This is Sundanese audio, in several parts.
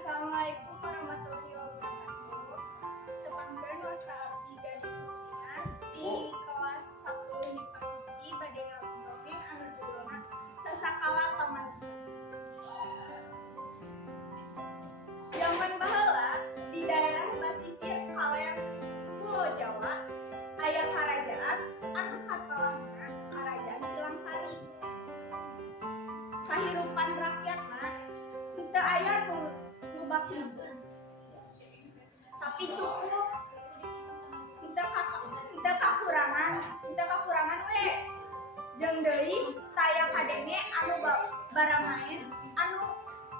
Assalamualaikum warahmatullahi wabarakatuh. Tepangkeun wasta abdi gadis muslimat di kelas 10 MIPA hiji bade ngabrokeun anu judulna Sasakala Pamanduka. Zaman baheula di daerah basisir kaler Pulo Jawa aya karajaan anu katelahna Karajaan Pilangsari. Kahirupan rakyatna teu aya nu baki tapi cukup, teu kakurangan we. Jeung deui taya kadenge anu baramaen anu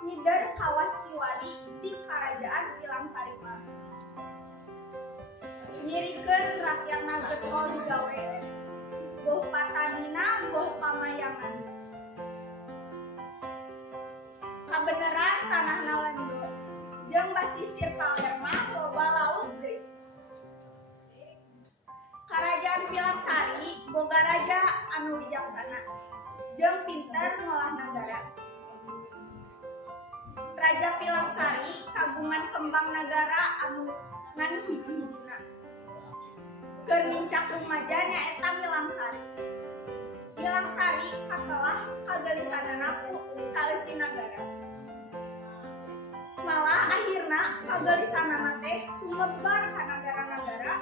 ngider kawas kiwari di Karajaan Pilangsari mah. Nyirikeun rakyatna getol digawe boh patadina boh pamayangan. Kabeneran tanahna lendo jeung basisir kaler mah loba laut deui. Karajaan Pilangsari boga raja anu wijaksana jeung pinter ngolah nagara. Raja Pilangsari kagungan kembang nagara anu ngan hiji-hijina. Keur mincak rumaja nyaeta Milangsari. Milangsari satelah kagalisanana ku saeusi nagara. Malah akhirna kagalisanana teh sumebar ka nagara-nagara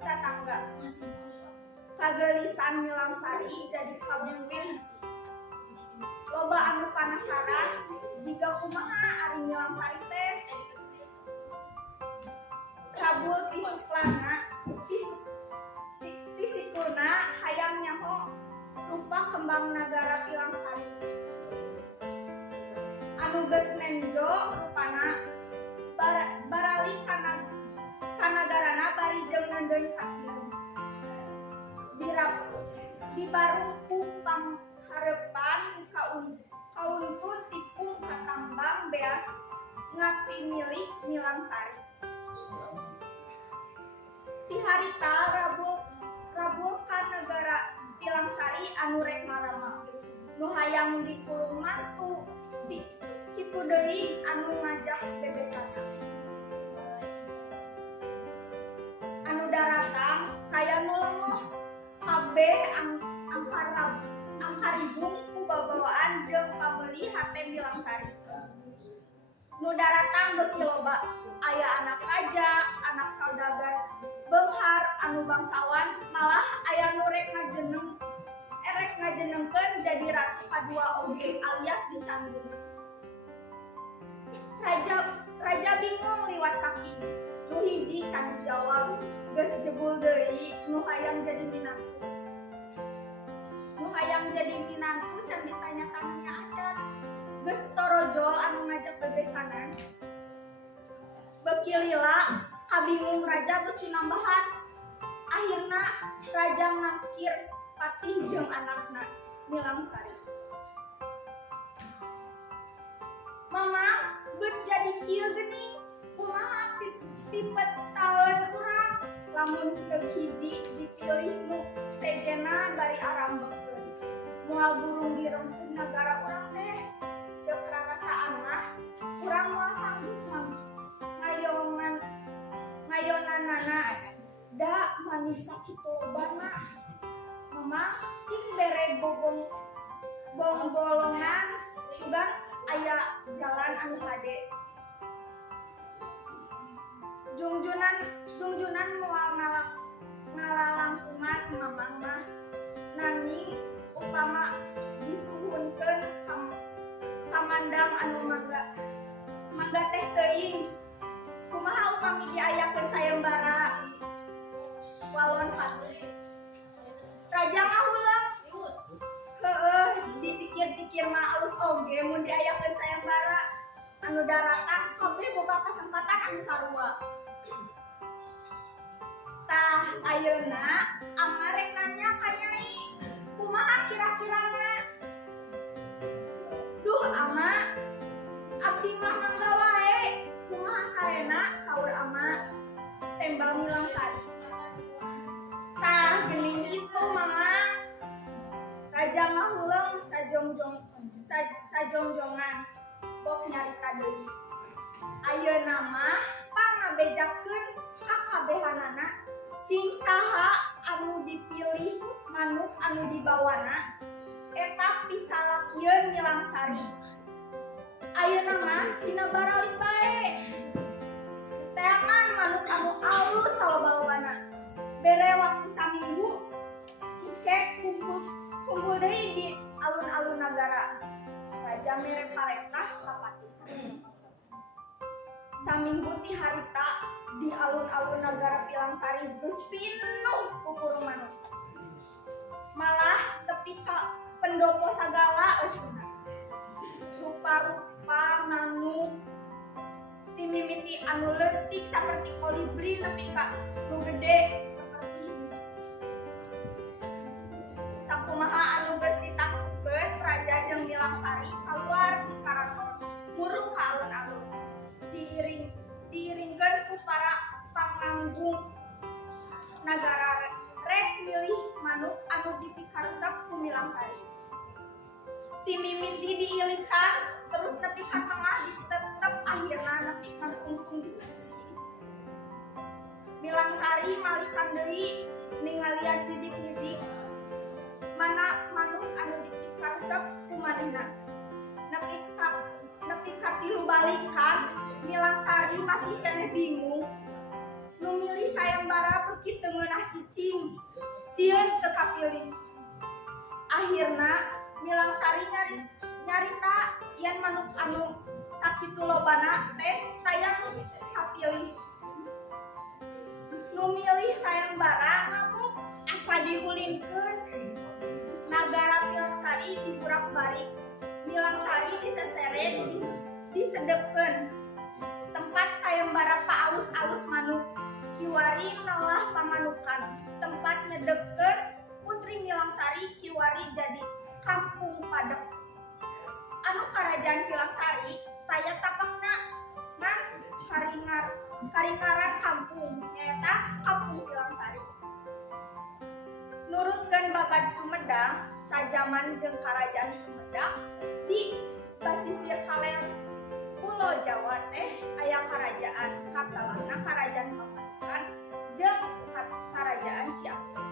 tetangga. Kagalisan Milangsari jadi kabumpen hiji. Loba anu panasaran jiga kumaha ari Milangsari teh. Rabul tisikulna hayang nyaho rupa kembang nagara Pilangsari. Anu geus nendo rupana barali ka nagarana bari jeung nendeun kakieu. Dibarungku pangharepan kauntun tipung katambang beas ngapi milik Milangsari. Ti harita rabul ka negara Pilangsari anu rek marama. Nu hayang dipulung mantu kitu deui anu ngajak bebesanna. Anu daratang kaya nu lengoh kabeh angkaribung ku babawaan jeung pameli hate Milangsari. Nu daratang beuki loba aya anak raja, anak saudagar beunghar anu bangsawan, malah aya nu rek ngajenengkeun jadi ratu kadua oge alias dicandung. Raja bingung liwat saking. Nu hiji can dijawab, geus jebul deui nu hayang jadi minantu. Nu hayang jadi minantu can ditanya-tanya acan. Geus torojol anu ngajak bebesanan. Beuki lila kabingung raja beuki nambahan. Akhirna raja ngangkir patih jeung anakna Milangsari. Mama, beut jadi kieu geuning, kumaha pipet taun urang lamun sakiji dipilih nu sejena bari arambekeun. Moal burung direngkeun nagara urang teh ceuk rarasaan mah urang moal sanggup mah ngayonanana da manisa kitu lobana. Mama cing bere bolongan sugan aya jalan anu hade. Jungjunan moal ngalalangkungan mamang mah nanging upama disuhunkeun kamandang anu mangga teh teuing. Kumaha upami diayakeun sayembara walon patih. Raja ngahulang. Heueuh, dipikir-pikir mah alus oge mun diayakeun sayembara. Anu daratang kabeh boga kasempatan anu sarua. Tah ayeuna amarek nanya ka Nyai, kumaha kira-kirana? Duh ama, abdi mah mangga wae. Kumaha sarena saur ama, tembal Milangsari. Tah geuning kitu mamang. Raja ngahuleung sajongjongan. Bok nyarita deui. Ayeuna mah pangabejakeun kakabehanana sing saha anu dipilih manuk anu dibawana eta pisalakieun Milangsari. Ayeuna mah sinabara alik bae. Teangan manuk anu alus saloba-lobana. Bere waktu saminggu kek kumpul deui di alun-alun nagara. Raja mere parentah kapati. Saminggu ti harita di alun-alun nagara Pilangsari geus pinuh ku kurung manuk. Malah tepi ka pendopo sagala eusina. Rupa-rupa manuk ti mimiti anu leutik saperti kolibri nepi ka nu gede saperti sakumaha anu geus ditaklukeun Raja jeung Milangsari kaluar ti karaton murung ka alun-alun. Diiringkeun ku para panganggung nagara rek milih manuk anu dipikaresep ku Milangsari. Ti mimiti diilingkan terus nepi ka tengah ditetep akhirna nepi ka ungtung diskusi. Milangsari malikan deui ningalian bidik-bidik mana manuk anu dipikaresep ku manehna. Nepi ka tilu balikan Milangsari masih keneh bingung. Nu milih sayembara beuki teu ngeunah cicing, sieun teu kapilih. Akhirna Milangsari nyarita yen manuk anu sakitu lobana teh tayang nu kapilih. Nu milih sayembara manuk asa dihulinkeun. Nagara Pilangsari diburak-balik. Milangsari disesere disedepkeun. Tempat sayembara paalus-alus manuk. Kiwari nolah pamanukan. Tempat nyedepkeun Putri Milangsari kiwari jadi kampung padek. Anu karajaan Pilangsari taya tapakna man karingaran kampung nyaeta Kampung Pilangsari. Nurutkeun Babad Sumedang sajaman jeung Karajaan Sumedang di basisir kaleng Pulo Jawa teh aya karajaan katalana Karajaan Pamanukan jeung Karajaan Ciasem.